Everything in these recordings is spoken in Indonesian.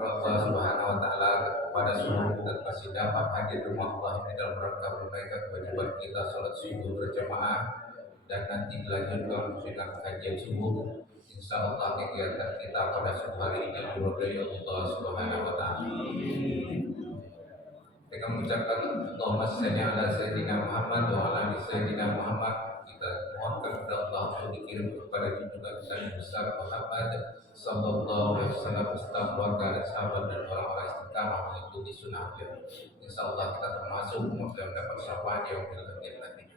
Allah Subhanahu wa taala kepada seluruh umat masih dapat hadir di rumah Allah ini dalam rangka menunaikan kewajiban kita salat subuh berjamaah dan nanti dilanjutkan dengan kajian subuh. Insya Allah kegiatan kita pada subuh hari ini diberkahi Allah Subhanahu wa taala. Dengan mengucapkan Allahumma shalli ala sayyidina Muhammad wa ala ali sayyidina Muhammad, kita mohonkan kepada Allah untuk dikirim kepada junjungan kita yang besar Muhammad sallallahu alaihi wasallam beserta keluarga dan sahabat dan orang-orang istiqamah mengikuti sunnah beliau. Insya Allah kita termasuk yang dapat syafaat yang berkah nanti.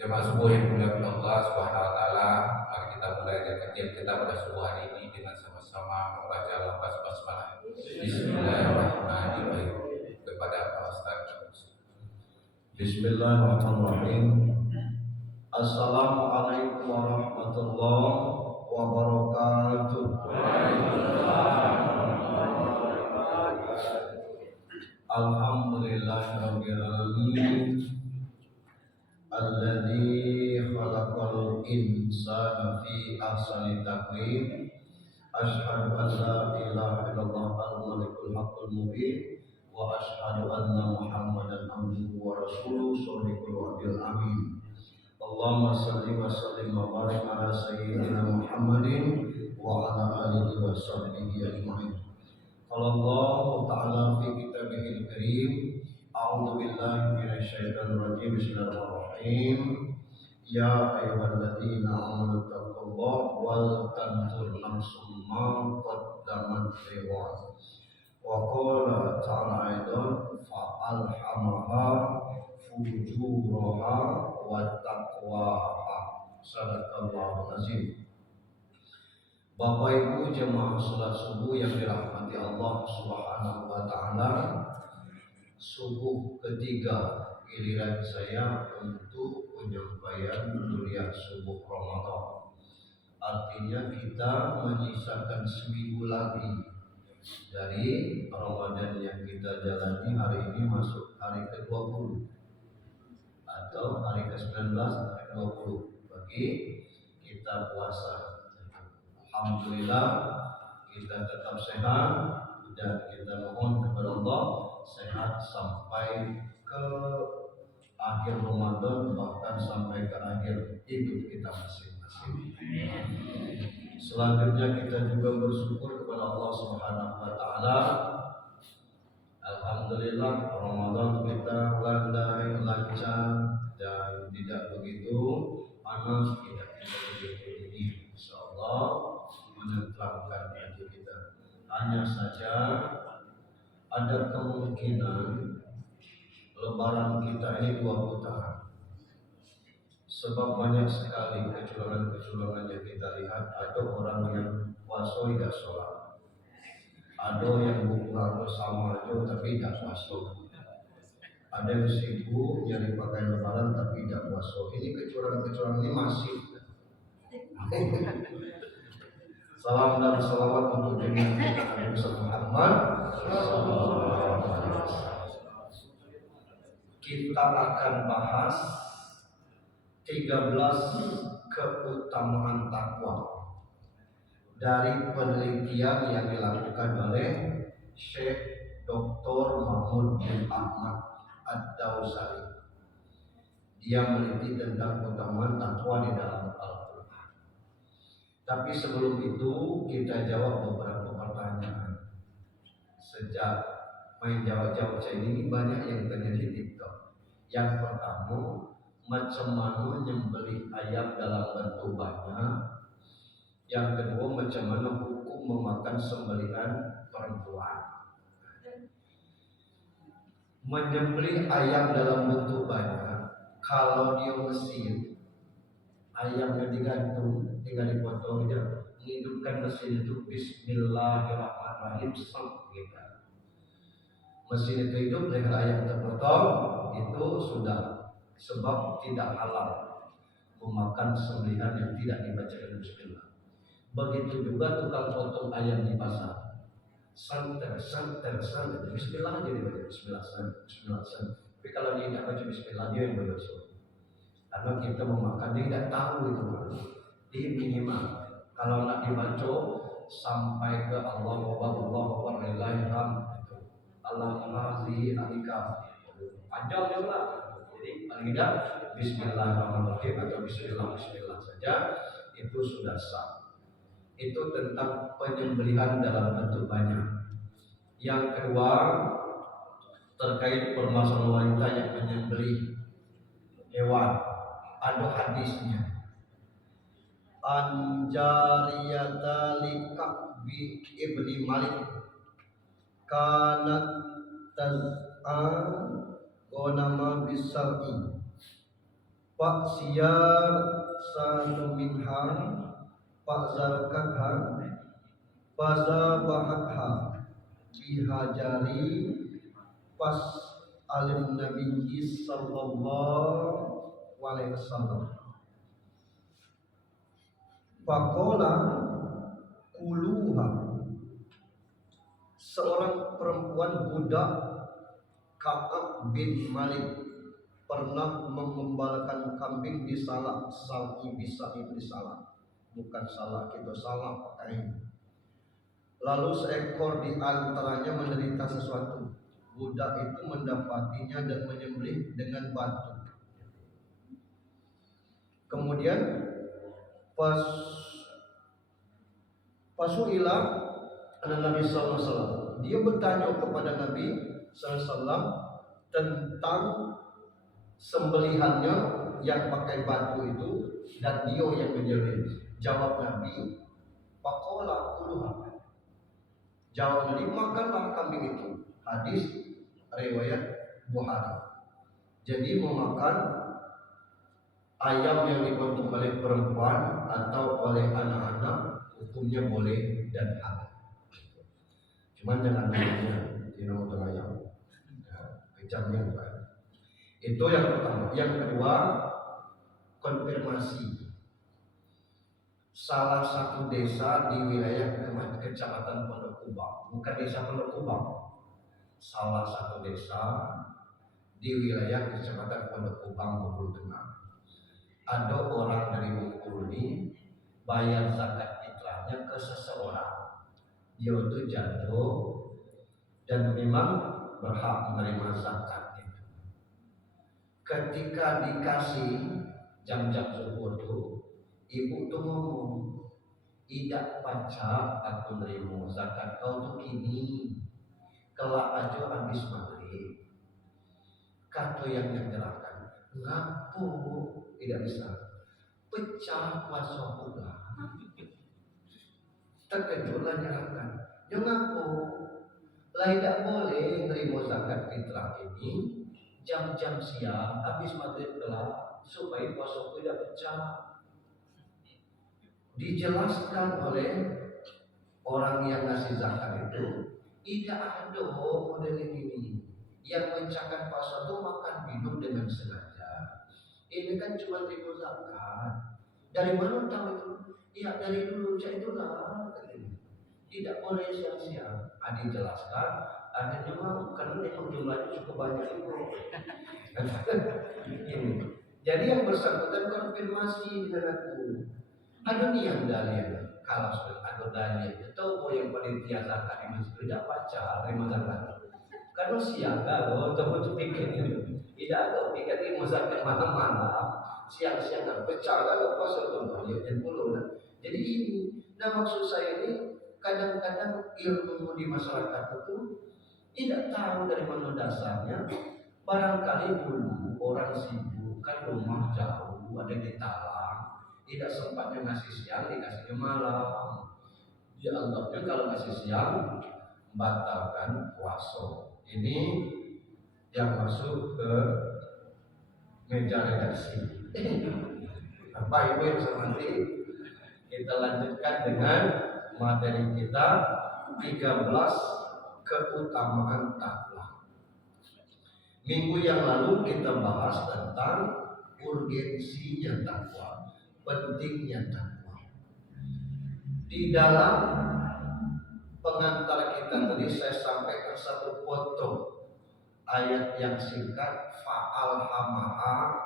Jemaah subuh yang dimuliakan Allah Subhanahu wa taala, mari kita mulai kajian kita pada subuh hari ini dengan sama-sama membaca lafaz basmalah. Bismillahirrahmanirrahim. Kepada Pak Ustaz. Bismillahirrahmanirrahim. Assalamualaikum warahmatullahi wabarakatuh. Alhamdulillahirabbil alamin. Alladzi khalaqal insana fi ahsani taqwim. Asyhadu an la ilaha illallah al-malikul haqqul mubin wa asyhadu anna Muhammadan abduhu wa rasuluhu shadiqul wa'dil amin. Allahumma shalli wa sallim wa barik ala sayyidina Muhammadin wa ala alihi wa sahbihi ajma'in. Qala Allah ta'ala fi kitabihil karim, a'udzu billahi minasy syaithanir rajim. Bismillahirrahmanirrahim. Ya ayyuhalladzina amanu taqullaha wal tanzur nafsum ma qaddamat lighad. Wa qala ta'ala aidan fa'alhamaha fujuraha wa taqwaha. Sadaqallahu azim. Bapak Ibu jemaah salat subuh yang dirahmati Allah Subhanahu wa taala, subuh ketiga giliran saya untuk penyampaian kuliah subuh Ramadan. Artinya kita menyisakan seminggu lagi dari Ramadan yang kita jalani. Hari ini masuk hari ke-20 atau hari ke-19, hari ke-20 bagi kita puasa. Alhamdulillah kita tetap sehat dan kita mohon kepada Allah sehat sampai ke akhir Ramadan, bahkan sampai ke akhir hidup kita masing-masing. Selanjutnya kita juga bersyukur kepada Allah Subhanahu wa taala. Alhamdulillah Ramadan kita landai lancar dan tidak begitu panas, tidak begitu dingin. Insyaallah menenteramkan hati kita. Hanya saja ada kemungkinan Lebaran kita ini 2 putaran. Sebab banyak sekali kecurangan-kecurangan yang kita lihat. Ada orang yang puasa tidak sholat, ada yang buka bersama aja tapi tidak puasa, ada yang sibuk nyari pakaian Lebaran tapi tidak puasa. Ini kecurangan-kecurangan ini masih. Salam dan salawat untuk junjungan kita Nabi Muhammad. Kita akan bahas 13 keutamaan takwa dari penelitian yang dilakukan oleh Syekh Dr. Mahmud bin Ahmad Ad-Dawsari. Dia meneliti tentang keutamaan takwa di dalam Al-Quran. Tapi sebelum itu kita jawab beberapa pertanyaan. Sejak main jawab-jawab saya ini banyak yang tanya di TikTok. Yang pertama, macam mana nyembelih ayam dalam bentuk banyak. Yang kedua, macam mana hukum memakan sembelihan perempuan. Menyembelih ayam dalam bentuk banyak, kalau dia mesin, ayamnya digantung, tinggal dipotong aja. Menghidupkan mesin itu Bismillahirrahmanirrahim gitu. Mesin itu hidup dengan ayam terpotong, itu sudah, sebab tidak halal memakan sembelihan yang tidak dibacakan bismillah. Begitu juga tukang potong ayam di pasar, santer, bismillah aja dibaca, bismillah. Tapi kalau dia tidak baca bismillah, dia yang berdosa. Karena kita memakan, dia tidak tahu itu kan. Di minimal kalau nak dibaca sampai ke Allahu panjang lah. Jadi paling tidak Bismillahirrahmanirrahim atau Bismillah saja itu sudah sah. Itu tentang penyembelihan dalam bentuk banyak. Yang kedua terkait permasalahan wanita yang menyembelih hewan, ada hadisnya. Anjariyata likabbi ibni Malik kanat taz'a gonama bisar'i Pak siyar satu minha Pak zarkatha fazabahatha bihajari pas alim Nabi sallallahu alaihi wasallam. Faqala kuluha, seorang perempuan budak Ka'ab bin Malik pernah mengembalakan kambing di Salak, Salki bisa di Salak, bukan Salak itu Salak pakai. Lalu seekor di antaranya menderita sesuatu. Budak itu mendapatinya dan menyembelih dengan batu. Kemudian Pasuila Nabi sallallahu alaihi wasallam. Dia bertanya kepada Nabi sallallahu alaihi wasallam tentang sembelihannya yang pakai batu itu dan dia yang menyembelih. Jawab Nabi, faqala kuluha. Jawab Nabi, makanlah kambing itu. Hadis riwayat Bukhari. Jadi memakan ayam yang dipotong oleh perempuan atau oleh anak-anak hukumnya boleh dan halal. Cuman jangan banyak nonton ayam. Kecamnya bukan. Itu yang pertama. Yang kedua, konfirmasi. Salah satu desa di wilayah Kecamatan Pondok Kubang, bukan desa Pondok Kubang. Salah satu desa di wilayah Kecamatan Pondok Kubang, Bengkulu Tengah. Ada orang dari Bengkulu ini bayar zakat fitrahnya ke seseorang. Dia itu jatuh dan memang berhak menerima zakat itu. Ketika dikasih jam-jam zuhur itu, ibu tuh ngomong, tidak baca aku nerima zakat kau tuh kini, kelak aja habis maghrib. Kata yang nyerahkan, ngapu tidak bisa, pecah puasa pula. Terkejutlah nyerahkan, dia ngapu, lah tidak boleh nerima zakat fitrah ini jam-jam siang habis maghrib kelak supaya puasa tidak pecah. Dijelaskan oleh orang yang ngasih zakat itu, tidak ada model ini. Yang mencakap puasa itu makan minum dengan sengaja. Ini kan cuma tipu zakat. Dari mana tahu itu? Ya dari dulu saya itulah. Tidak boleh siang-siang. Dijelaskan. Akhirnya mau karena memang jumlahnya cukup banyak itu. Ini. Jadi yang bersangkutan konfirmasi dengan aku. Ada niat dalil. Kalau sudah ada dalil, tahu yang panitia zakat ini tidak baca terima zakat. Karena siaga loh, terus pikir itu tidak ada pikir ini zakat mana-mana. Siang-siang pecah kalau puasa tuh yang puluh. Jadi ini. Nah maksud saya ini kadang-kadang ilmu di masyarakat itu tidak tahu dari mana dasarnya. Barangkali dulu orang sibuk kan rumah jauh, ada di Talang, tidak sempatnya ngasih siang, dikasihnya malam. Dia anggapnya kalau ngasih siang batalkan puasa. Ini yang masuk ke meja redaksi. Bapak Ibu yang saya hormati, kita lanjutkan dengan materi kita 13 keutamaan takwa. Minggu yang lalu kita bahas tentang urgensinya takwa, pentingnya takwa. Di dalam pengantar kita tadi saya sampaikan satu foto ayat yang singkat, fa'alhamaha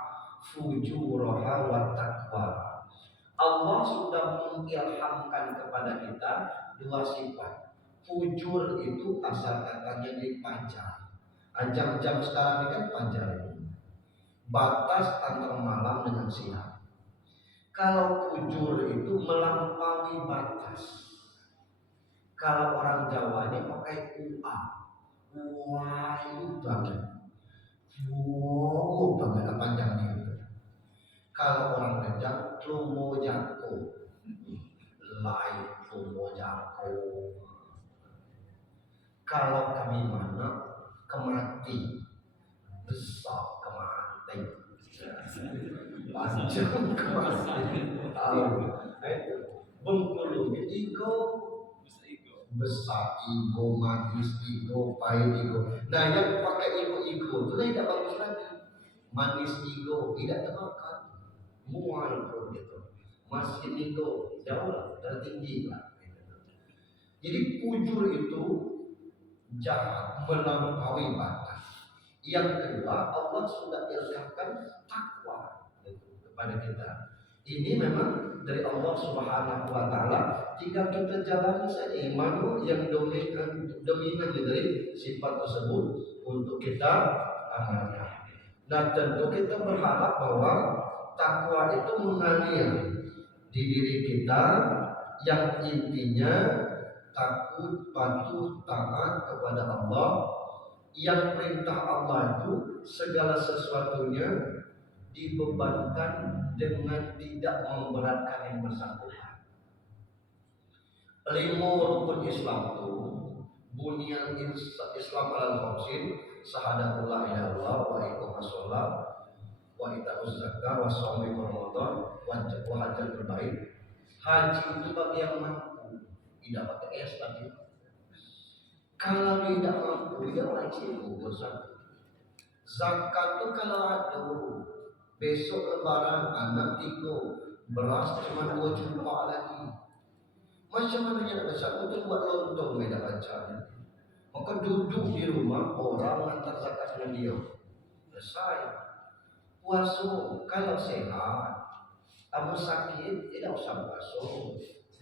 fujuraha wa taqwa. Allah sudah mengilhamkan kepada kita dua sifat. Fujur itu asal katanya dipajar. Jam-jam sekarang ini kan panjang ini. Batas antara malam dengan siang. Kalau fujur itu melampaui batas. Kalau orang Jawa ini pakai UA, wah banget, wow banget panjangnya itu. Kalau orang Rejang, Lumo Jako, Lai Lumo Jako. Kalau kami mana, kemati, besar kemati, panjang kemati, tahu? Itu Bengkulu ego, besar ego, magis ego, pahit ego. Nah yang pakai ego itu tidak bagus lagi. Manis ego tidak termakan, mual pun gitu. Masih ego jauh tertinggi lah. Jadi fujur itu jahat melampaui batas. Yang kedua, Allah sudah ilhamkan takwa kepada kita. Ini memang dari Allah Subhanahu wa taala, tinggal kita jalani saja iman yang dominan dari sifat tersebut untuk kita amalkan. Nah, tentu kita berharap bahwa takwa itu mengalir di diri kita yang intinya takut, patuh, taat kepada Allah. Yang perintah Allah itu segala sesuatunya dibebankan dengan tidak memberatkan yang bersangkutan. 5 rukun Islam itu bunyian Islam al-khamsin, syahadatullah ilallah wa iqamas shalah wa ita'uz zakah wa shaumi ramadan wa hajjatul bait. Haji itu bagi yang mampu, tidak pakai es tadi. Kalau tidak mampu, dia wajib berzakat. Zakat itu kalau ada besok lebaran anak 3 beras cuma 2 juta lagi. Macam mana yang besar untuk buat lontong beda bacanya. Maka duduk di rumah orang mengantar zakat dengan dia. Selesai. Puasa kalau sehat, kamu sakit tidak usah puasa.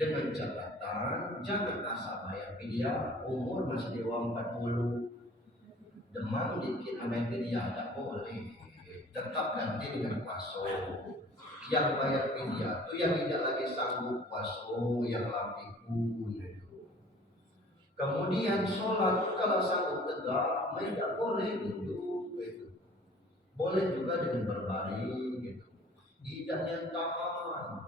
Dengan catatan jangan asal bayar dia umur masih di bawah 40. Demam dikit sama dia tak boleh. Tetap ganti dengan puasa. Yang bayar dia itu yang tidak lagi sanggup puasa, yang lapikun itu. Kemudian sholat kalau sanggup tegak, tidak boleh duduk gitu. Boleh juga dengan berbaring gitu. Tidak yang tahan.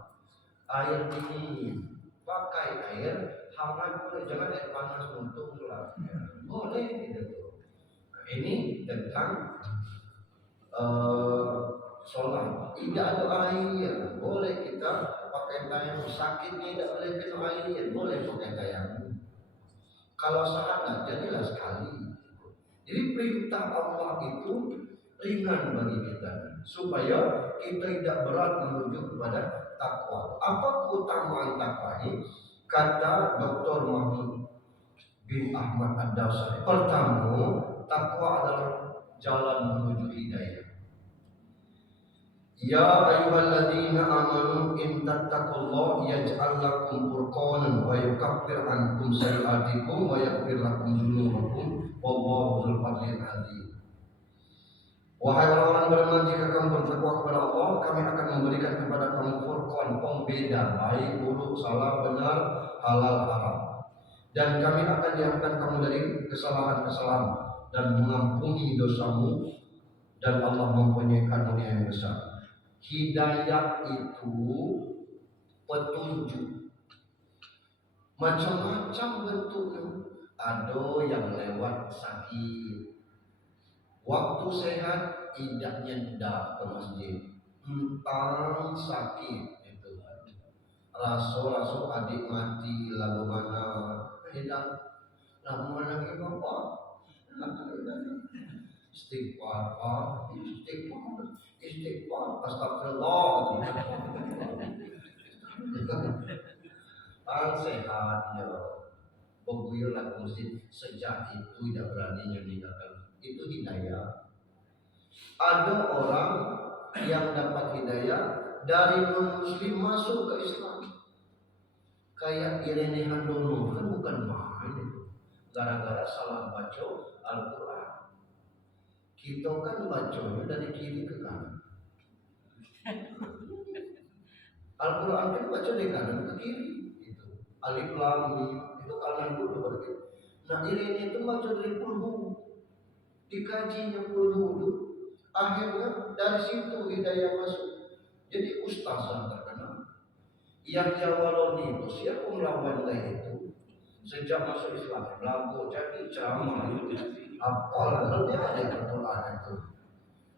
Air dingin, pakai air hangat boleh, jangan air panas untuk lah. Boleh gitu. Nah, ini tentang sholat. Tidak ada air, boleh kita pakai tayamum. Sakitnya tidak boleh kena air, boleh pakai tayamum. Kalau salah jadilah sekali. Jadi perintah Allah itu ringan bagi kita supaya kita tidak berat menuju kepada takwa. Apa keutamaan takwa ini? Kata Dr. Mahmud bin Ahmad Ad-Dawsari. Pertama, takwa adalah jalan menuju hidayah. Ya ayyuhalladzina amanu in tattaqullaha yaj'al lakum furqanan wa yukaffir ankum sayi'atikum wa yaghfir lakum dzunubakum wallahu dzul fadlil 'adzim. Wahai orang-orang beriman, jika kamu bertakwa kepada Allah, kami akan memberikan kepada kamu furqan, pembeda baik buruk, salah benar, halal haram. Dan kami akan diamkan kamu dari kesalahan-kesalahan dan mengampuni dosamu, dan Allah mempunyai karunia yang besar. Hidayah itu petunjuk macam-macam bentuknya. Ada yang lewat sakit, waktu sehat tidak nyendak ke masjid, entang sakit itu. Rasul adik mati lalu mana tidak, lalu mana ke bapak? Istighfar, istighfar, astagfirullah. Sehat ya, beguyurlah ke masjid. Sejak itu tidak berani meninggalkan. Itu hidayah. Ada orang yang dapat hidayah dari non-muslim masuk ke Islam. Kayak Irene Handono kan bukan main itu. Gara-gara salah baca Al-Quran. Kita kan bacanya dari kiri ke kanan. Al-Quran kan baca dari kanan ke kiri. Itu alif lam mim itu kanan dulu berarti. Nah ini itu baca dari kulhu, dikajinya kulhu dulu. Akhirnya dari situ hidayah masuk. Jadi ustaz yang terkenal yang Waloni itu siapa melawan itu sejak masuk Islam lagu jadi ceramah apalah dia ada ketulaan itu.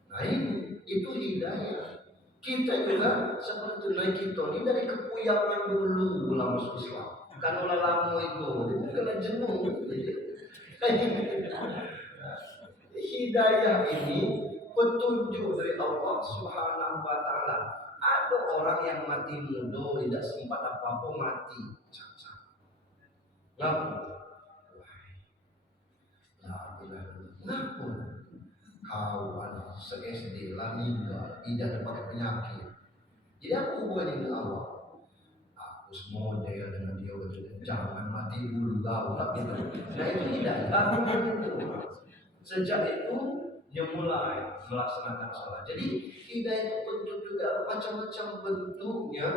Nah ini itu hidayah. Kita juga seperti naik kita ini dari kepuyaman dulu mulai masuk Islam. Kan ulah lama itu, itu kena jenuh. Hidayah ini petunjuk dari Allah Subhanahu wa Ta'ala. Ada orang yang mati muda, tidak sempat apa-apa mati. Kenapa? Kenapa? Kawan se-SD lah meninggal, tidak ada penyakit. Jadi apa hubungannya dengan Allah? Aku model dengan dia, jangan mati dulu kau tak gitu. Nah itu tidak. Sejak itu dia mulai melaksanakan sholat. Jadi hidayah itu bentuk juga macam-macam bentuknya,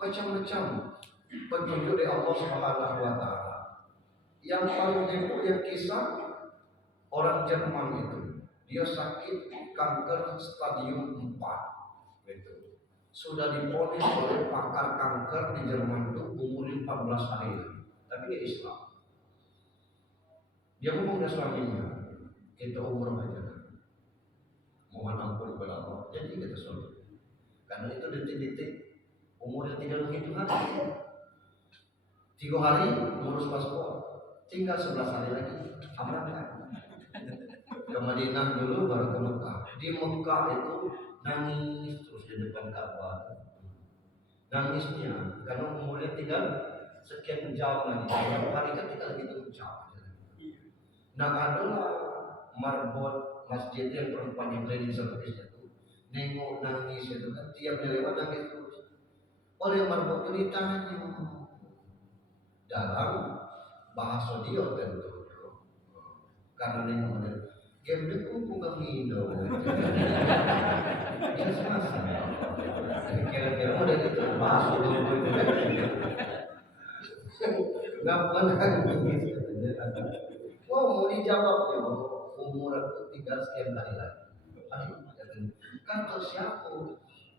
macam-macam petunjuk dari Allah Subhanahu wa Ta'ala. Yang paling itu yang kisah orang Jerman itu, dia sakit kanker stadium 4 gitu. Sudah diponis oleh pakar kanker di Jerman itu umur 14 hari, tapi dia Islam. Dia ngomong dengan suaminya, kita umur aja, mohon ampun kepada Allah. Jadi kita sholat, karena itu detik-detik umurnya tinggal menghitung hari. 3 hari ngurus paspor, tinggal 11 hari lagi amankan. Ke Madinah dulu baru ke Mekah. Di Mekah itu nangis terus di depan Ka'bah. Nangisnya karena umurnya tinggal sekian jam lagi. Satu hari kan kita lagi itu jam. Nah adalah marbot masjid yang perempuan yang keliling seperti itu. Nengok nangis itu kan tiap lewat nangis terus. Oleh marbot itu ditanya dalam bahasa dia tentu. Karena nengok game itu bukan minum. Dia semasa. Kira-kira udah gitu bahasa dulu itu kan. Nggak pernah nangis. Mau dijawabnya umur aku tinggal sekian hari lagi. Kata siapa?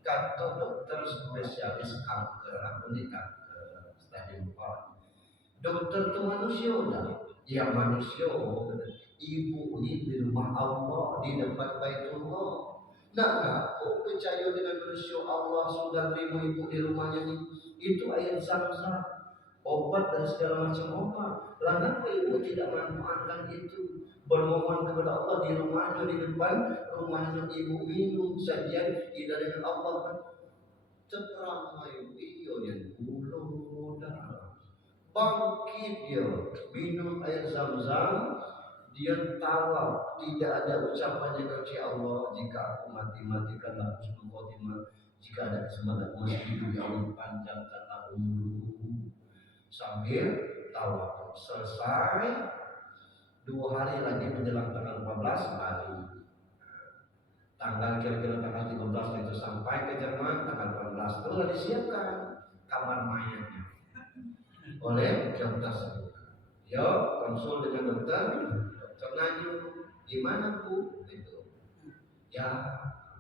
Kata dokter spesialis kanker. Aku ini kanker stadium 4. Dokter itu manusia udah. Ya manusia. Ibu ini di rumah Allah di depan Baitullah. Nah, kok percaya dengan manusia Allah sudah terima ibu di rumahnya ini? Itu air Zam-Zam, obat dan segala macam obat. Kenapa ibu tidak memanfaatkan itu? Bermohon kepada Allah di rumahnya, di depan rumahnya ibu minum sajian tidak dengan Allah. Terang ibu iyo yang bulu darah. Bangkit dia minum air Zam-Zam. Dia tahu tidak ada ucapannya kepada Allah, jika aku mati-matikanlah husnul khotimah, jika ada kesempatan masih hidup yang lebih panjang karena umur. Sambil tahu selesai 2 hari lagi menjelang tanggal 14 hari. Tanggal kira-kira tanggal 13 itu sampai ke Jerman, tanggal 14 telah disiapkan kamar mayatnya oleh dokter. Yo konsul dengan dokter. Nanya, gimana Bu? Itu, ya,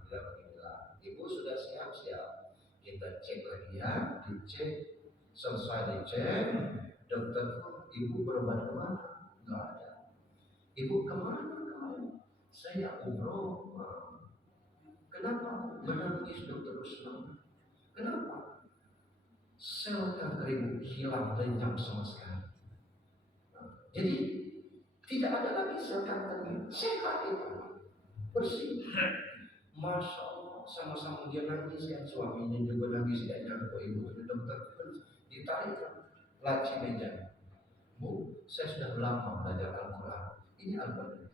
bilang, Ibu sudah siap-siap. Kita cek lagi ya, dicek, selesai dicek, dokter, Ibu berobat kemana? Enggak ada. Ibu kemana kemarin? Saya umroh. Kenapa? Menangis dokter Usman. Kenapa? Sel kanker ibu hilang lenyap sama sekali. Jadi tidak ada lagi sel kanker, sehat itu, bersih. Masya Allah, sama-sama dia nangis ya, suaminya juga nangis tidak nyangka ibu itu dokter ditarik laci meja. Bu, saya sudah lama belajar Al-Quran. Ini Al-Quran.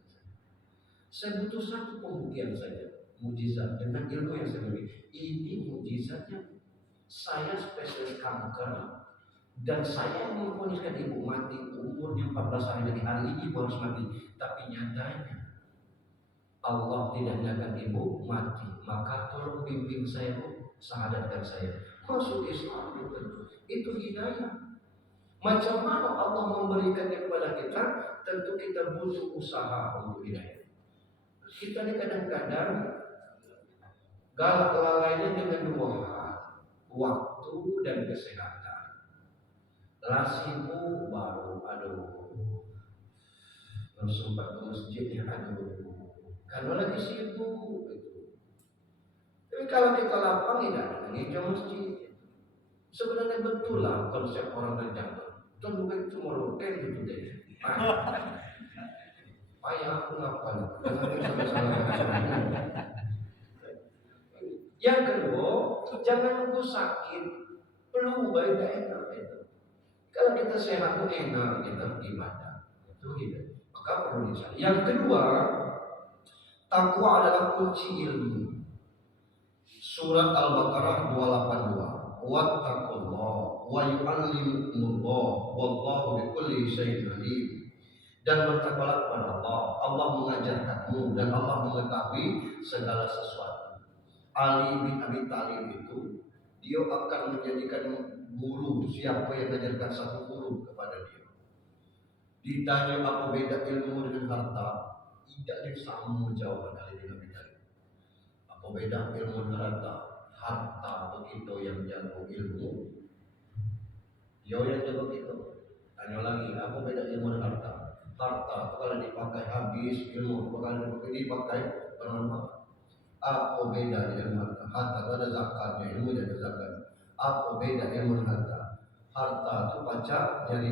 Saya butuh satu pembuktian saja, mujizat dengan ilmu yang saya miliki. Ini mujizatnya. Saya spesialis kanker. Dan saya memfoniskan ibu mati umurnya 14 hari dari hari ini ibu harus mati. Tapi nyatanya Allah tidak akan ibu mati, maka tolong bimbing saya Bu, sahadatkan saya masuk Islam itu hidayah. Macam mana Allah memberikannya kepada kita? Tentu kita butuh usaha untuk hidayah. Kita ni kadang-kadang galak lalainya dengan dua hal, waktu dan kesehatan. Lasibu baru sempat ke masjidnya karena lagi sibuk itu. Tapi kalau kita lapang tidak ada ke masjid. Sebenarnya betul lah konsep orang berjamaah. Itu bukan cuma roken gitu deh. Payah aku ngapain? Yang kedua, jangan nunggu sakit. Perlu baik enak itu. Kalau kita sehat itu enak kita beribadah. Itu gitu. Maka perlu dicari. Yang kedua, takwa adalah kunci ilmu. Surat Al-Baqarah 282. Wattaqullah wa yu'allimukumullah wallahu bikulli syai'in alim. Dan bertakwalah kepada Allah. Allah mengajarkanmu dan Allah mengetahui segala sesuatu. Ali bin Abi Thalib itu dia akan menjadikan guru siapa yang mengajarkan satu guru kepada dia. Ditanya apa beda ilmu dengan harta, tidak disambung jawaban Ali bin Abi Thalib. Apa beda ilmu dengan harta? Harta begitu yang jago ilmu, dia yang jago itu. Tanya lagi, apa beda ilmu dengan harta? Harta kalau dipakai habis, ilmu kalau dipakai bermanfaat. Apa beda ilmu harta? Harta itu ada zakatnya, ilmu ada zakat. Apa beda ilmu dengan harta? Harta itu pacak dari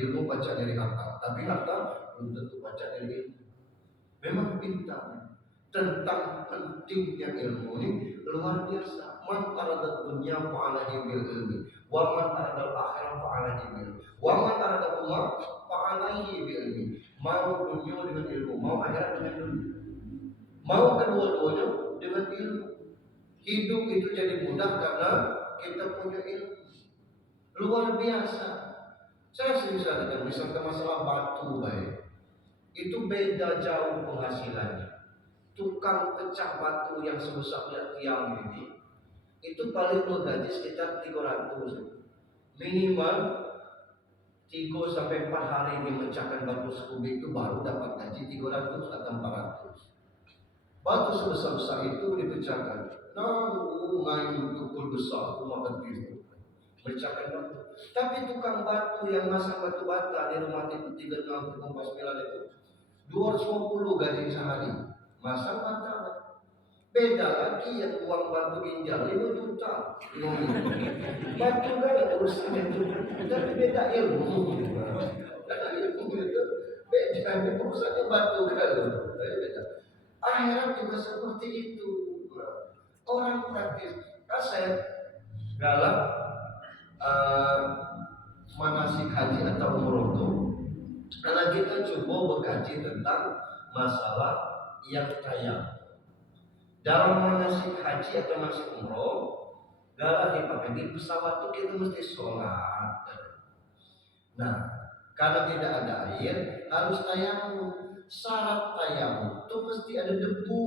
ilmu, pacak dari harta. Tapi harta belum tentu pacak dari ilmu. Memang pintar tentang pentingnya ilmu ini luar biasa. Man arada dunya fa'alahi bil ilmi, wa man arada al-akhirah fa'alahi bil, wa man arada Allah fa'alahi bil ilmi. Mau dunia dengan ilmu, mau akhirat dengan ilmu. Mau kedua-duanya dengan ilmu. Hidup itu jadi mudah karena kita punya ilmu. Luar biasa. Saya sering katakan, misalkan masalah batu baik, itu beda jauh penghasilannya. Tukang pecah batu yang sebesar tiang ini, itu paling bergaji sekitar 300. Minimal 3 sampai 4 hari memecahkan batu sekubik itu baru dapat gaji 300 atau 400. Batu sebesar-besar itu dipecahkan. Ngayun tukul besar, rumah betis pecahkan batu. Tapi tukang batu yang masang batu bata di rumah itu 36 kompas pilar itu 250 gaji sehari. Masang bata. Beda lagi yang uang batu ginjal 5 juta. Batu kan ada urusan itu. Tapi beda ilmu. Karena ilmu itu beda. Urusannya batu kan. Beda. Akhirat juga seperti itu. Orang praktis. Saya dalam manasik haji atau umroh itu, karena kita coba berkaji tentang masalah yang kaya. Dalam manasik haji atau manasik umroh, dalam dipakai di pesawat itu kita mesti sholat. Nah, karena tidak ada air, harus tayamum. Syarat tayamum itu mesti ada debu.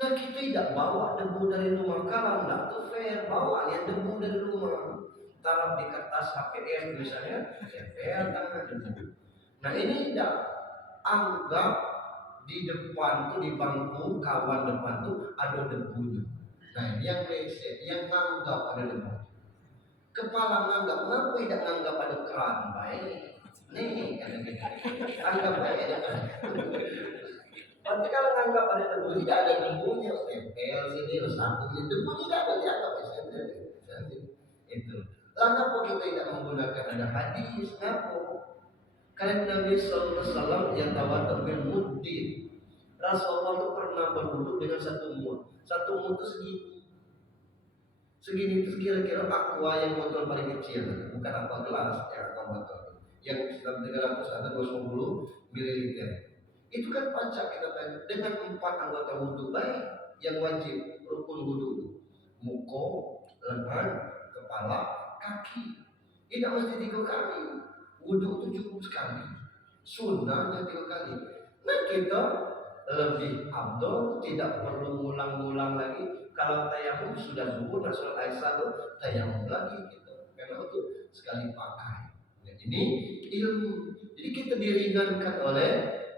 Nah, kita tidak bawa debu dari rumah, kalau tidak tuh fair, bawa yang debu dari rumah. Taruh di kertas HPS misalnya, fair tangan debu. Nah, ini tidak anggap di depan tuh, di bangku kawan depan tuh ada debunya. Nah, ini yang leset, yang nganggap ada debu. Kepala nganggap, kenapa tidak nganggap ada keran? Baik. Nih, anggap baik ada keran. Tapi kalau nganggap ada debu, tidak ada debunya, tempel sini, resap ini, debu tidak ada, dianggap itu. Lalu apa kita tidak menggunakan ada hadis? Apa? Karena Nabi Sallallahu Alaihi Wasallam yang tawadhu bil muddin. Rasulullah itu pernah berwudu dengan satu mud. Satu mud itu segini. Segini itu kira-kira aqua yang botol paling kecil, bukan aqua gelas, ya aqua botol. Yang 300 atau 250 ml. Itu kan pacak kita tanya dengan 4 anggota wudu baik yang wajib rukun wudu, muka, lengan, kepala, kaki. Tidak mesti 3 kali. Wudu itu cukup sekali. Sunnahnya 3 kali. Nah, kita lebih afdol, tidak perlu ngulang-ngulang lagi. Kalau tayamum sudah zuhur dan sholat Aisyah itu tayamum lagi gitu. Karena itu sekali pakai. Nah, ini ilmu. Jadi kita diringankan oleh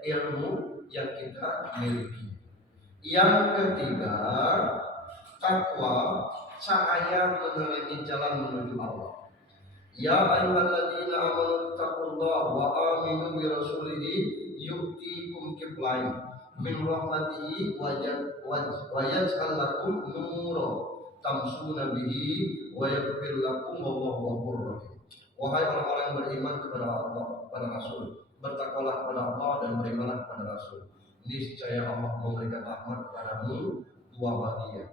ilmu yang kita miliki. Yang ketiga, takwa, cahaya menerangi jalan menuju Allah. Ya ayyuhalladzina amanu taqullaha wa aminu bi rasulihi yu'tikum kiflain min rahmatihi wa yaj'al lakum nuran tamshuna bihi wa yaghfir lakum wallahu ghafurur rahim. Wahai orang-orang yang beriman kepada Allah, kepada Rasul, bertakwalah kepada Allah dan berimanlah kepada Rasul. Niscaya Allah memberikan rahmat kepadamu dua bagian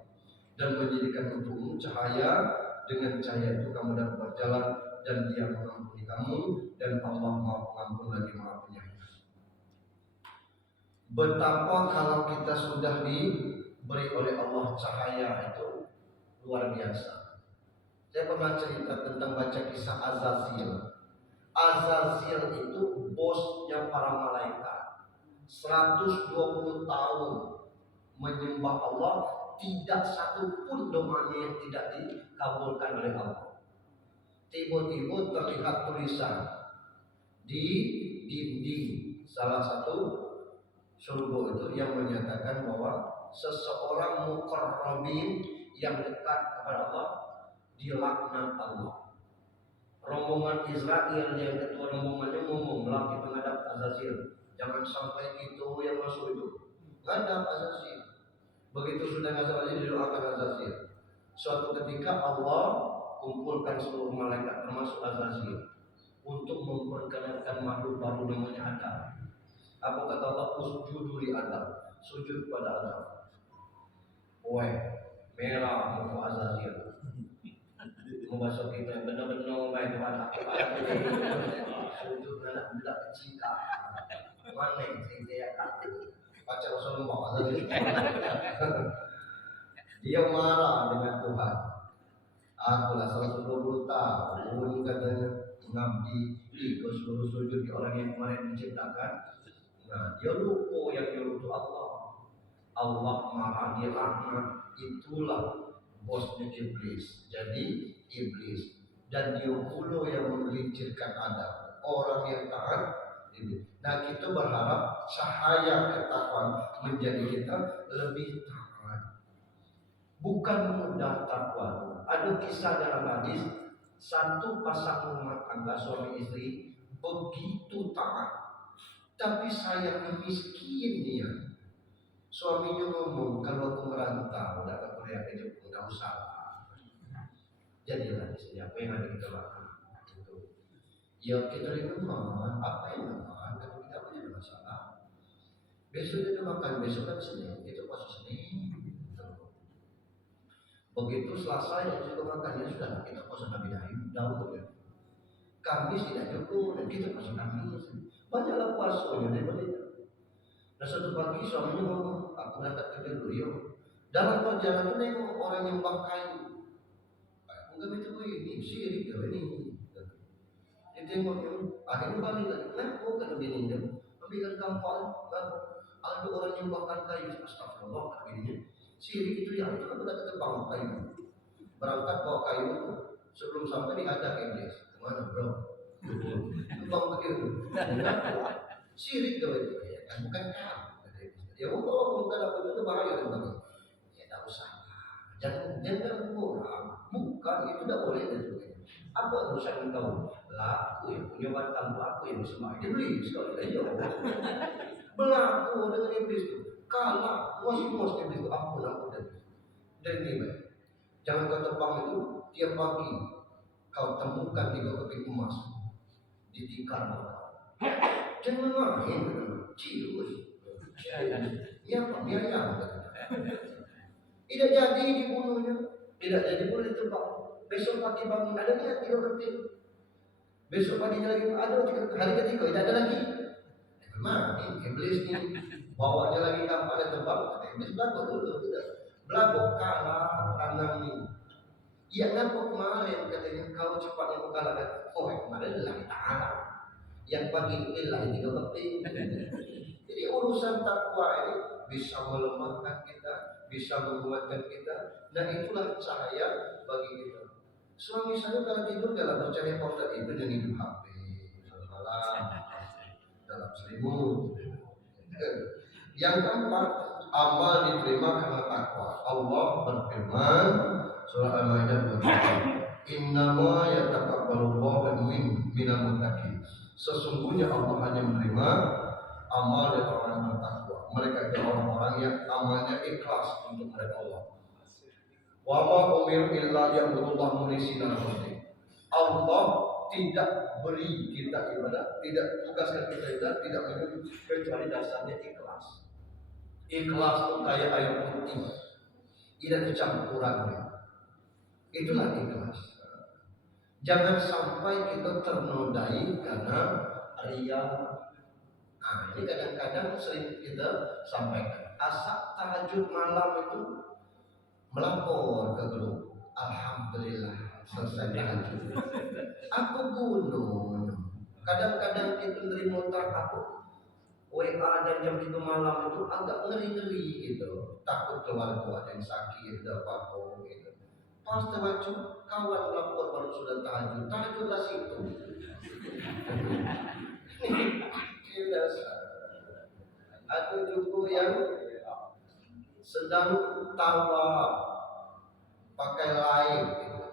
dan menjadikan untukmu cahaya. Dengan cahaya itu kamu dapat berjalan dan Dia mengampuni kamu dan Allah Maha Pengampun lagi Maha Penyayang. Betapa kalau kita sudah diberi oleh Allah cahaya itu luar biasa. Saya pernah cerita tentang baca kisah Azazil. Azazil itu bosnya para malaikat. 120 tahun menyembah Allah, tidak satu pun doanya yang tidak dikabulkan oleh Allah. Tiba-tiba terlihat tulisan di dinding salah satu surga itu yang menyatakan bahwa seseorang muqarrabin yang dekat kepada Allah dilaknat Allah. Rombongan Israel yang ketua rombongannya ngomong lagi menghadap Azazil, jangan sampai itu yang masuk itu. Ngadap Azazil. Begitu sudah Azazil didoakan Azazil. Suatu ketika Allah kumpulkan seluruh malaikat termasuk Azazil untuk memperkenalkan makhluk baru namanya Adam. Apa kata Allah? Usjudu li Adam, sujud pada Adam. Wah, merah muka Azazil. Membasuh kita benar-benar baik kepada sujud anak budak kecil. Mana yang saya kata? Baca Rasulullah Azazil. Dia marah dengan Tuhan. Aku lah 120 tahun katanya mengabdi di suruh sujud di orang yang kemarin diciptakan. Nah, dia lupa yang nyuruh Allah. Allah marah, dia laknat. Itulah bosnya iblis. Jadi iblis dan dia pula yang menggelincirkan Adam, orang yang taat ini. Nah, kita berharap cahaya ketakwaan menjadi kita lebih taat. Bukan mudah takwa. Ada kisah dalam hadis, satu pasang rumah tangga suami istri begitu taat, tapi sayangnya miskin dia. Suaminya ngomong, kalau aku merantau, udah ke Korea itu nggak usah. Jadilah di sini apa yang ada kita makan. Itu. Ya kita di rumah, apa yang makan, kalau kita punya masalah. Besok kita makan, besok kan Senin, itu pas Senin. Begitu Selasa yang juga makan, ya sudah kita puasa Nabi Daud ya. Kamis tidak cukup dan kita puasa Kamis. Banyaklah puasanya daripada itu. Dan satu pagi suaminya ngomong, aku berangkat kerja dulu yuk. Dalam perjalanan nengok orang yang kayu. Enggak begitu ini sirik ya ini. Dia tengoknya, akhirnya balik lagi. Kenapa kata bininya? Ambilkan kampal, ada orang yang bakar kayu. Astagfirullah kata bininya. Sirik itu ya, itu kan udah ketebang kayu. Berangkat bawa kayu itu, sebelum sampai dihadap iblis. Kemana bro? Tebang begitu. Sirik dong itu ya kan, bukan kamu. Ya Allah, bukan aku itu bahaya teman. Ya tak usah. Jangan kurang. Bukan itu tidak boleh dan sebagainya. Apa urusan engkau? Lah, aku yang punya batang, aku yang sembah. Dia beli sekali lagi. Berlaku dengan iblis itu. Kalah, mos iblis itu ampun dan ini. Jangan kau tebang itu tiap pagi. Kau temukan 3 keping emas di tikar kau. Jangan main, cius. Ya apa biaya? Tidak jadi dibunuhnya, tidak jadi boleh ditebak. Besok pagi bangun ada niat 3 keping. Besok pagi lagi ada 3, hari ketiga tidak ada lagi. Mati iblis ini bawanya lagi kapal ada tebak. Iblis belakang dulu tidak. Belakang kalah tanam ini. Ya ngapa kemarin katanya kau cepatnya mengalahkan. Oh kemarin lagi kalah. Yang pagi lillah juga penting. Jadi urusan takwa ini bisa melemahkan kita, bisa menguatkan kita. Dan itulah cahaya bagi kita. Suami saya kalau tidur dalam percaya portal itu yang hidup HP, malam dalam selimut. Yang keempat, amal diterima karena takwa. Allah berfirman surah Al-Maidah 27. Innama yataqabbalullahu minal muttaqin. Sesungguhnya Allah hanya menerima amal dari orang yang bertakwa. Mereka itu orang-orang yang amalnya ikhlas untuk mereka Allah. Wa ma umiru illa liya'budullaha mukhlisina lahu. Allah tidak beri kita ibadah, tidak tugaskan kita ibadah, tidak memberi kecuali dasarnya ikhlas. Ikhlas itu kayak air putih, tidak kecampurannya. Itulah ikhlas. Jangan sampai kita ternodai karena ria. Nah, ini kadang-kadang sering kita sampaikan. Asal tahajud malam itu melapor ke grup. Alhamdulillah selesai tahajud. Aku gunung. Kadang-kadang itu nerima aku WA dan jam 7 malam itu agak ngeri-ngeri gitu. Takut keluarga ada yang sakit, ada apa-apa gitu. Pas tahajud, kawan lapor baru sudah tahajud. Tahajudlah situ. Ada juga yang sedang tawa pakai live gitu.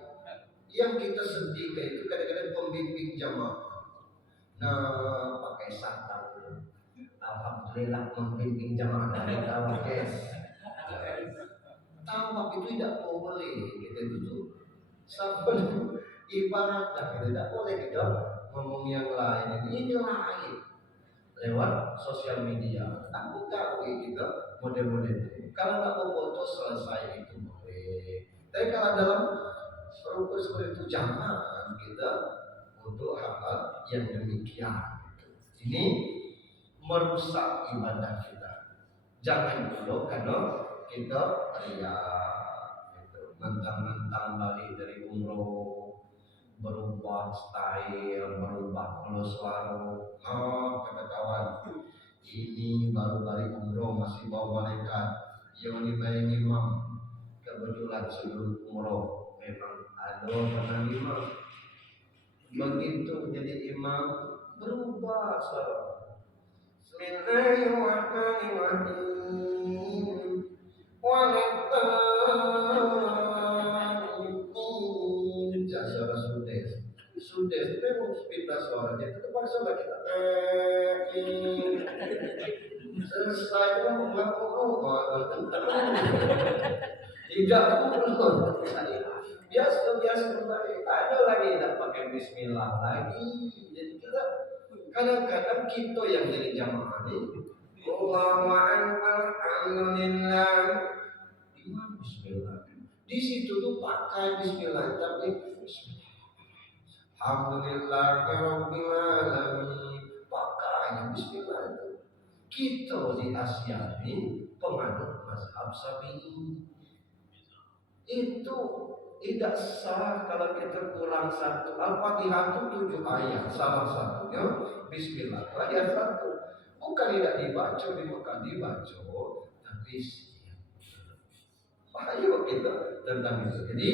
Yang kita sedih itu kadang-kadang pembimbing jamaah. Nah, pakai santan. Alhamdulillah pembimbing jamaah dari tawa guys. Tawa itu tidak boleh kita itu sampai ibarat kita tidak boleh kita ngomong yang lain. Ini lain lewat sosial media. Aku tahu kita model-model itu. Kalau tak mau foto selesai itu boleh. Tapi kalau dalam rukun seperti itu jangan kita untuk hal-hal yang demikian. Ini merusak ibadah kita. Jangan dulu karena kita ria gitu. Mentang-mentang balik dari umroh berubah style, berubah suara. Kata kawan, ini baru balik umroh masih bawa malaikat. Yang dibayang imam kebetulan sebelum umroh memang ada pernah imam. Begitu jadi imam berubah suara. Bismillahirrahmanirrahim. Walaupun jasa sudah memang kita suaranya itu terpaksa kita selesai itu mengaku tidak perlu biasa kembali ada lagi tidak pakai Bismillah lagi. Jadi kita kadang-kadang kita yang jadi jamaah ini Allahu Akbar alhamdulillah di mana Bismillah di situ tuh pakai Bismillah tapi Alhamdulillahirabbil alamin pakai Bismillah itu. Kita di Asia ini penganut mazhab Syafi'i itu tidak sah kalau kita kurang satu. Al-Fatihah itu 7 ayat, salah satunya Bismillah ayat 1. Bukan tidak dibaca, bukan dibaca, tapi ayo kita tentang itu. Jadi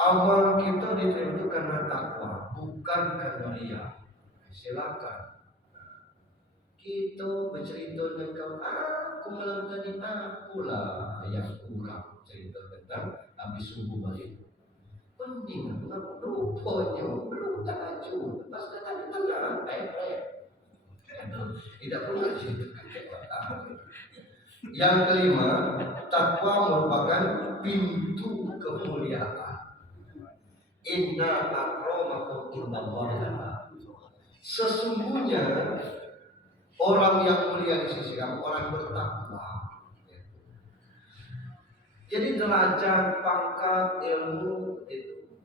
amal kita diterima karena takwa, bukan karena ria. Silakan. Kita bercerita tentang aku malam tadi akulah yang kurang cerita tentang habis subuh balik. Penting aku rupanya belum tahajud. Pas tadi tenang, tidak perlu cerita. Yang kelima, takwa merupakan pintu kemuliaan. Inna akramakum indallahi. Sesungguhnya orang yang mulia di sisi kamu orang bertakwa. Jadi derajat, pangkat, ilmu itu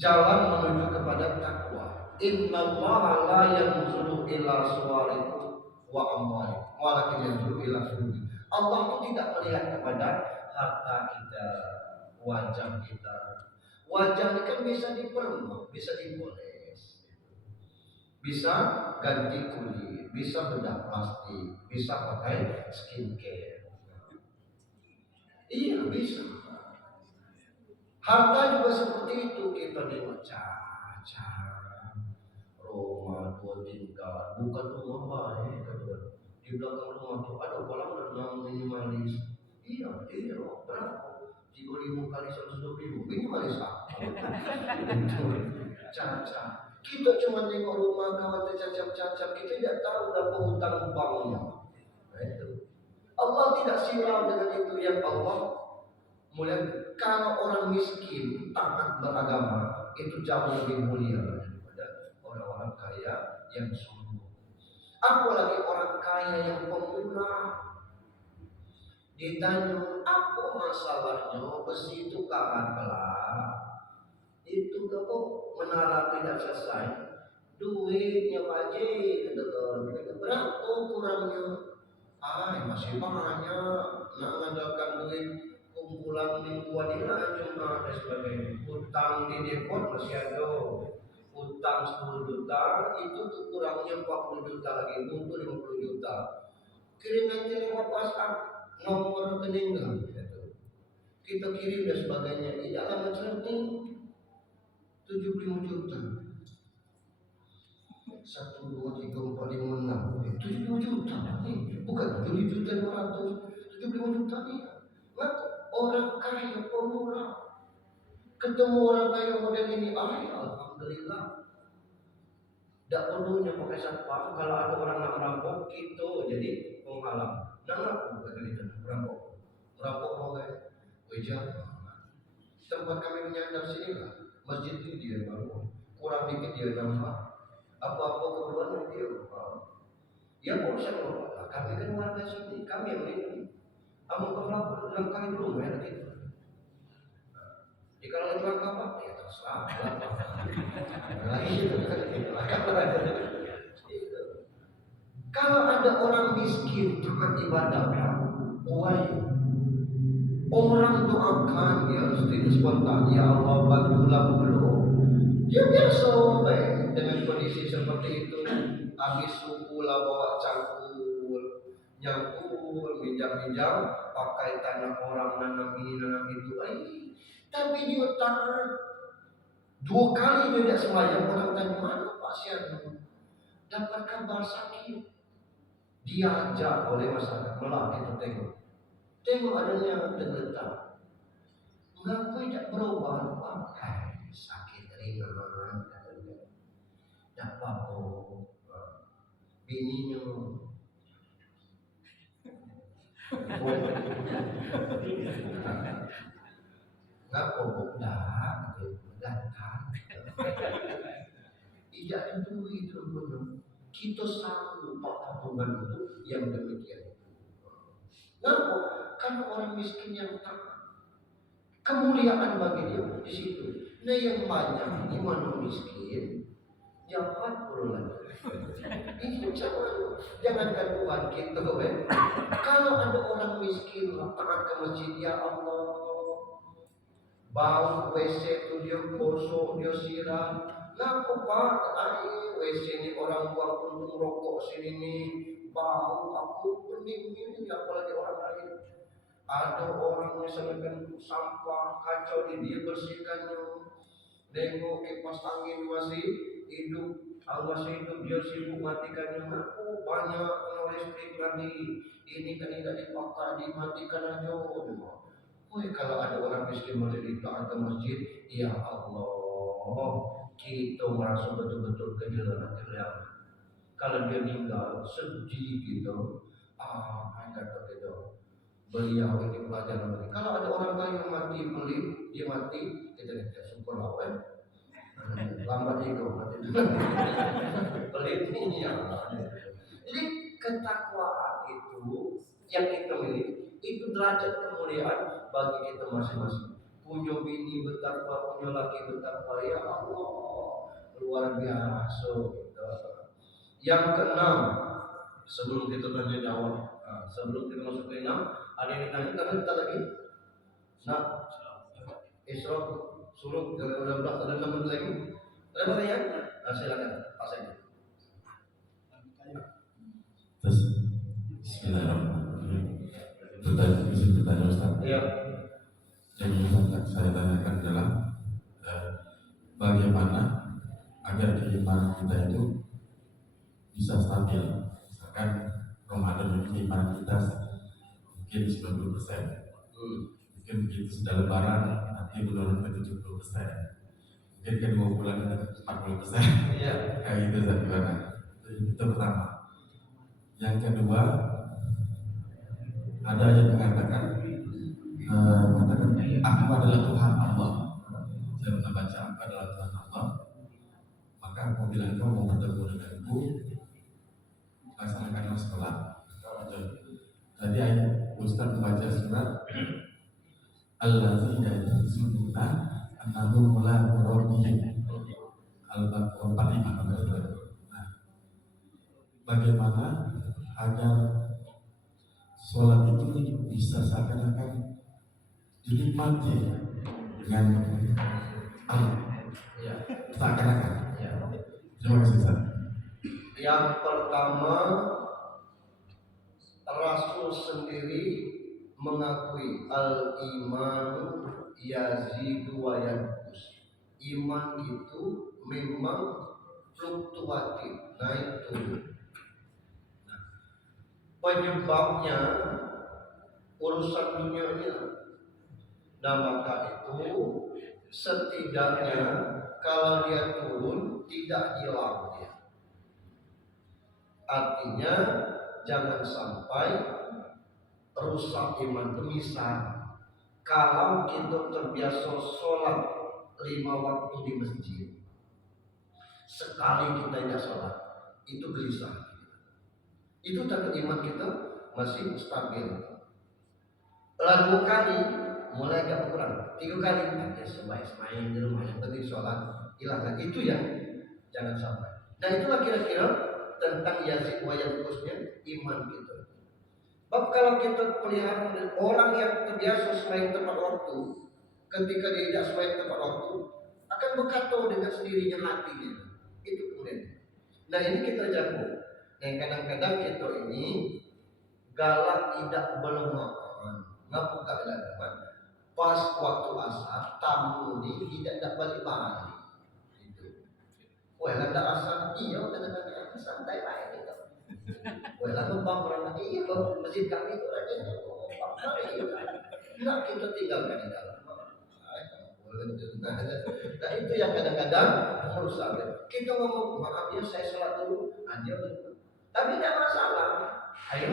jalan menuju kepada takwa. Innallaha la yanzuru ila suwarikum wa amwalikum, walakin yanzuru ila qulubikum. Allah itu tidak melihat kepada harta kita, wajah kita. Wajah ini kan bisa dipermak, bisa dipoles. bisa ganti kulit, bisa bedah plastik, bisa pakai skincare. Iya bisa. Harta juga seperti itu, kita nengok caca rumah 2 tingkat, bukan rumah baik, di belakang rumah tuh ada kolam renang minimalis. Iya, berapa? 3.000 kali 120.000 minimalis apa? Caca. Kita cuma nengok rumah kawan tercacap-cacap, kita tidak tahu berapa hutang banknya. Nah, itu. Allah tidak silau dengan itu yang Allah mulia. Kalau orang miskin taat beragama itu jauh lebih mulia daripada orang-orang kaya yang sombong. Apalagi orang kaya yang pemurah. Ditanya apa masalahnya, besi itu karat pelan. Itu kok menara tidak selesai. Duitnya wajib berapa kurangnya? Masih banyak. Nak mengandalkan duit kumpulan mingguan ini cuma dan sebagainya. Hutang di depot masih ada. Hutang 10 juta itu kurangnya 40 juta lagi, butuh 50 juta. Kirim nanti lewat WhatsApp nomor rekening kita kirim dan sebagainya. Di dalam rekening 75 juta. 1, 2, 3, 4, 5, 6 75 juta nih, bukan 7 juta 200, 75 juta nih. Maka orang kaya pemurah ketemu orang kaya model ini, alhamdulillah. Tidak perlunya pakai satpam. Kalau ada orang nak merampok, kita jadi penghalang. Nah, merampok mau kayak wajah. Tempat kami menyandar sini lah, masjid ini dia baru, kurang dikit dia nambah. Apa-apa keperluan dia ya urusan Allah. Kami kan warga sini, kami yang melindungi. Kamu kalau langkah dulu ya gitu. Jika lagi langkah apa? Ya terserah. Kalau ada orang miskin taat ibadah, orang doakan dia harus spontan. Ya Allah bantulah belum. Dia biasa baik dengan kondisi seperti itu. Habis suku lah bawa cangkul, nyangkul, minjam-minjam, pakai tanah orang nanam ini nanam itu. Tapi dia taat. 2 kali dia tidak sembahyang, orang tanya mana pasien dapat kabar sakit. Diajak oleh masyarakat, malah kita tengok adanya yang tergeletak. Mengapa tidak berubah? Sakit ringan katanya. Tak apa-apa. Bininya ngapa budak datang. Tidak itu kita sanggup tabungan itu yang demikian. Kenapa? Karena orang miskin yang taat, kemuliaan bagi dia di situ. Nah yang banyak di mana miskin, yang 40 lagi. Ini jangankan Tuhan kita, kalau ada orang miskin taat ke masjid, ya Allah, bau WC itu dia gosok, dia siram. Kenapa Pak? WC ini orang buang puntung rokok sini nih, bau, aku pening ini, apalagi orang lain. Ada orang misalkan sampah kacau dia bersihkannya. Nengok kipas angin masih hidup, masih hidup, dia sibuk matikannya. Aku banyak kena listrik lagi. Ini kan tidak dipakai, dimatikan aja. Kalau ada orang miskin menderita atau masjid, ya Allah, kita merasa betul-betul kehilangan. Kalau dia meninggal, sedih gitu. Kata gitu. Beliau ini pelajaran lagi. Kalau ada orang lain yang mati pelit, dia mati, kita syukur lah, lambat ego mati. Pelit ini ya. Jadi ketakwaan itu yang kita miliki, itu derajat kemuliaan bagi kita masing-masing. Punya bini bertakwa, punya laki bertakwa, ya Allah, luar biasa gitu. Yang keenam, sebelum kita tanya jawab, sebelum kita masuk ke 6, ada yang ditanya karena kita lagi. Nah, Isra suruh 12 ada 6 menit lagi. Ada pertanyaan? Silakan, Pak Said. Bismillahirrahmanirrahim. Pertanyaan bisa bertanya Ustaz. Iya. Yang ingin saya tanyakan adalah bagaimana agar keimanan kita itu bisa stabil. Misalkan Ramadan ini keimanan kita mungkin 90%, mungkin begitu sudah lebaran nanti menurun ke 70%, mungkin ke 2 bulan ke 40%. Iya. Kayak gitu Ustaz, gimana? Itu pertama. Yang kedua, ada yang mengatakan aku adalah Tuhan Allah. Saya pernah baca aku adalah Tuhan Allah. Maka apabila engkau mau bertemu denganku, laksanakanlah sholat. Tadi ayat Ustaz membaca surat Alladzina yahzununa annahum mulaqu rabbihim, Al-Baqarah 45. Nah, bagaimana agar sholat itu bisa seakan-akan dinikmati dengan Allah, seakan-akan. Terima kasih Ustaz. Yang pertama, Rasul sendiri mengakui al-imanu yazidu wa yanqus. Iman itu memang fluktuatif, naik turun. Penyebabnya urusan dunia ini. Nah maka itu setidaknya kalau dia turun tidak hilang dia. Artinya jangan sampai rusak iman. Misal kalau kita terbiasa sholat 5 waktu di masjid, sekali kita tidak sholat, itu gelisah. Itu tanda iman kita masih stabil. Lalu kali mulai agak berkurang, 3 kali aja sembahyang di rumah, yang penting sholat hilangkan itu ya, jangan sampai. Nah itulah kira-kira tentang yazid wa yanqusnya iman kita. Bab kalau kita pelihara orang yang terbiasa sembahyang tepat waktu, ketika dia tidak sembahyang tepat waktu akan berkata dengan sendirinya hatinya. Itu kemudian. Nah ini kita jago. Nah kadang-kadang kita ini galak tidak berlemahan, ngapu gak lelapan. Pas waktu asar tamu ini tidak balik-balik. Itu. Wah ada asar iya kadang-kadang santai baik gitu. Wah lalu orang iya masjid kami itu rajin nggak kita tinggalkan di dalam. Nah itu yang kadang-kadang merusak. Kita ngomong maaf ya saya sholat dulu, aja tapi tidak masalah. Ayo,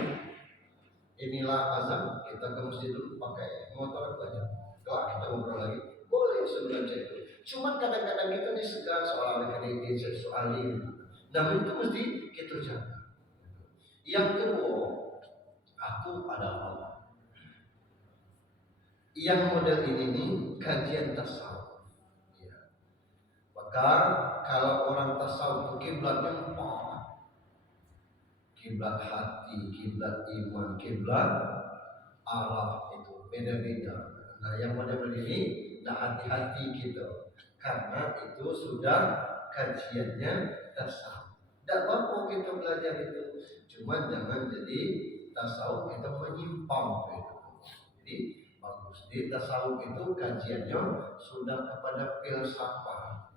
inilah azan kita ke masjid dulu pakai motor aja. Kalau kita ngobrol lagi, boleh sebenarnya itu. Cuman kadang-kadang kita disegar soal ini, soal ini. Namun itu mesti kita jaga. Yang kedua, aku adalah Allah. Yang model ini nih kajian tasawuf. Ya. Maka kalau orang tasawuf kiblatnya 4. Kiblat hati, kiblat iman, kiblat arah itu beda-beda. Nah yang model ini, nah hati-hati gitu. Karena itu sudah kajiannya tasawuf. Tidak apa-apa kita belajar itu. Cuma jangan jadi tasawuf kita menyimpang gitu. Jadi bagus. Di tasawuf itu kajiannya sudah kepada filsafat,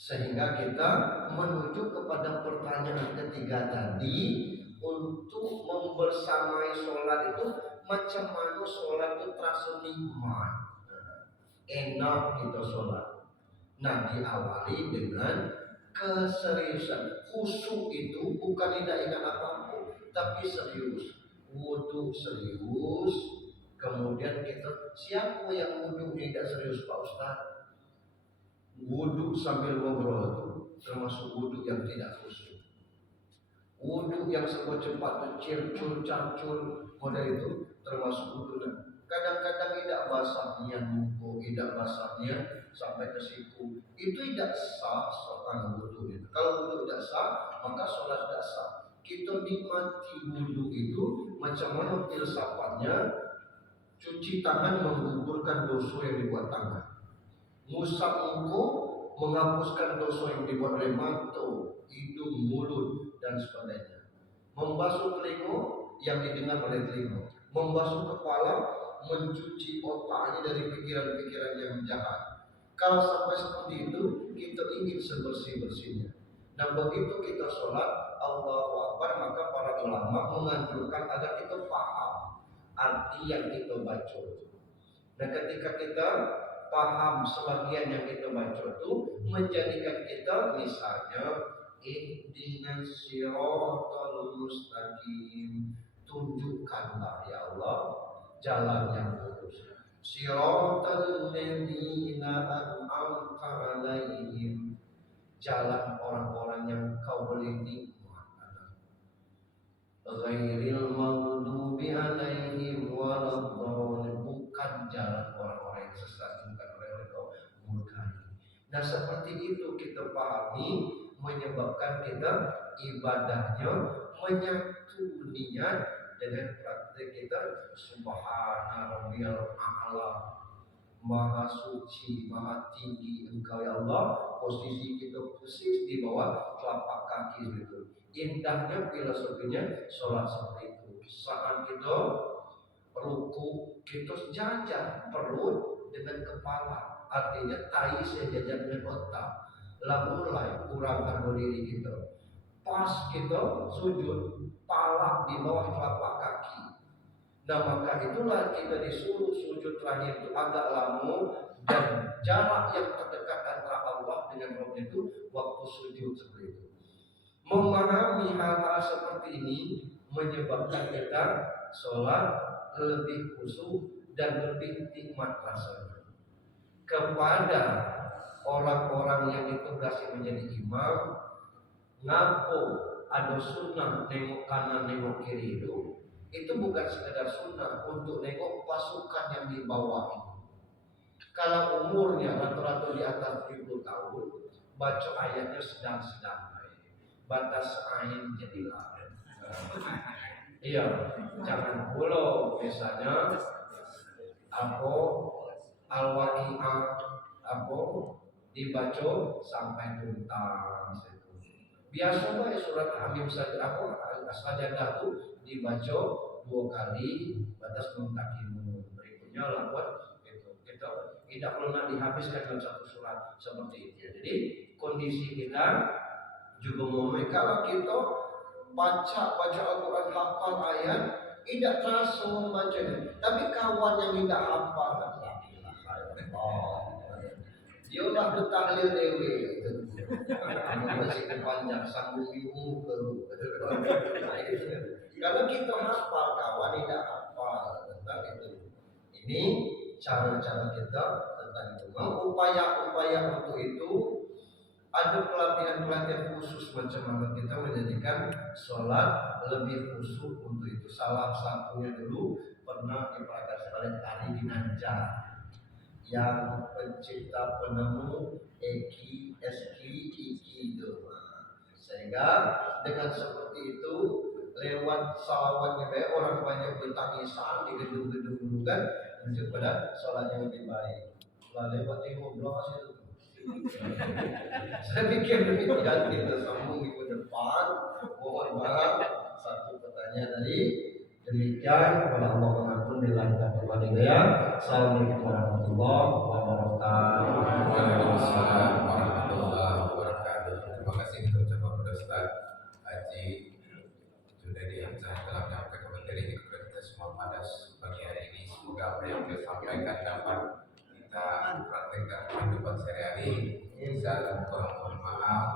sehingga kita menuju kepada pertanyaan ketiga tadi untuk membersamai sholat itu macam mana sholat itu terasa nikmat, enak kita sholat. Nah diawali dengan keseriusan. Khusyuk itu bukan tidak ingat apa-apa, tapi serius. Wudhu serius. Kemudian kita, siapa yang wudhu tidak serius Pak Ustaz? Wudhu sambil ngobrol itu termasuk wudhu yang tidak khusyuk. Wudhu yang serba cepat, circul, cancul, model itu termasuk wudhu. Kadang-kadang tidak basahnya muka, tidak basahnya sampai ke siku. Itu tidak sah seorang wudhu itu. Kalau wudhu tidak sah, maka sholat tidak sah. Kita nikmati wudhu itu macam mana filsafatnya. Cuci tangan menggugurkan dosa yang dibuat tangan. Ngusap muka menghapuskan dosa yang dibuat oleh mata, hidung, mulut dan sebagainya. Membasuh telinga yang didengar oleh telinga, membasuh kepala, mencuci otaknya dari pikiran-pikiran yang jahat. Kalau sampai seperti itu, kita ingin sebersih-bersihnya. Nah begitu kita sholat Allahu Akbar, maka para ulama menganjurkan agar kita paham arti yang kita baca. Nah ketika kita paham sebagian yang kita baca itu, menjadikan kita misalnya ihdinas siratal mustaqim, tunjukkanlah ya Allah jalan yang lurus. Siratal ladzina an'amta 'alaihim, jalan orang-orang yang kau beri nikmat. Ghairil maghdubi 'alaihim waladdallin, bukan jalan orang-orang yang sesat, bukan orang-orang yang kau murkai. Nah seperti itu kita pahami, menyebabkan kita ibadahnya menyatu niat dengan praktek kita. Subhana rabbiyal a'la, maha suci, maha tinggi Engkau ya Allah. Posisi kita persis di bawah telapak kaki itu. Indahnya filosofinya sholat seperti itu. Saat kita ruku, kita sejajar perut dengan kepala, artinya tai sejajar dengan otak. Lah mulai kurangkan berdiri kita, pas kita sujud, pala di bawah telapak kaki. Nah maka itulah kita disuruh sujud terakhir itu agak lama, dan jarak yang terdekat antara Allah dengan Rabb itu waktu sujud seperti itu. Memahami hal-hal seperti ini menyebabkan kita sholat lebih khusyuk dan lebih nikmat rasanya. Kepada orang-orang yang ditugasi menjadi imam, ngapo ada sunnah nengok kanan nengok kiri itu bukan sekedar sunnah untuk nengok pasukan yang di bawah itu. Kalau umurnya rata-rata di atas 70 tahun, baca ayatnya sedang-sedang, batas ain jadilah. Iya, jangan pula misalnya apa al-waqi'ah apa dibaca sampai tuntas itu. Biasanya surat Hamim saja apa sajadah itu dibaca 2 kali, batas muntakimun. Berikutnya lakukan itu. Kita tidak pernah dihabiskan dalam satu surat seperti itu. Jadi kondisi kita juga memang kalau kita baca Al-Quran, hafal ayat, tidak terasa membacanya. Tapi kawan yang tidak hafal, dialah bertahlil dewi. Masih panjang sambung ibu ke. Kalau kita hafal, kawan tidak hafal tentang itu. Ini cara-cara kita tentang itu. Upaya-upaya untuk itu ada pelatihan-pelatihan khusus macam mana kita menjadikan sholat lebih khusyuk untuk itu. Salah satunya dulu pernah dipelajari oleh Ari Ginanjar yang pencipta penemu Eki itu. Sehingga dengan seperti itu lewat salawatnya orang banyak bertangisan di gedung-gedung dulu kan menuju pada sholat yang lebih baik. Lalu lewat tengok blok itu. Saya pikir demikian, kita sambung minggu depan. Mohon maaf satu pertanyaan tadi. Demikian kepada Allah mengampun dilantar kepada dia. Assalamualaikum warahmatullahi wabarakatuh. Waalaikumsalam warahmatullahi wabarakatuh. Terima kasih untuk ucapan kepada Ustaz Haji sudah diantar dalam menyampaikan materi kepada kita semua pada pagi hari ini. Semoga apa yang beliau sampaikan dapat kita praktekkan kehidupan sehari-hari. Mohon maaf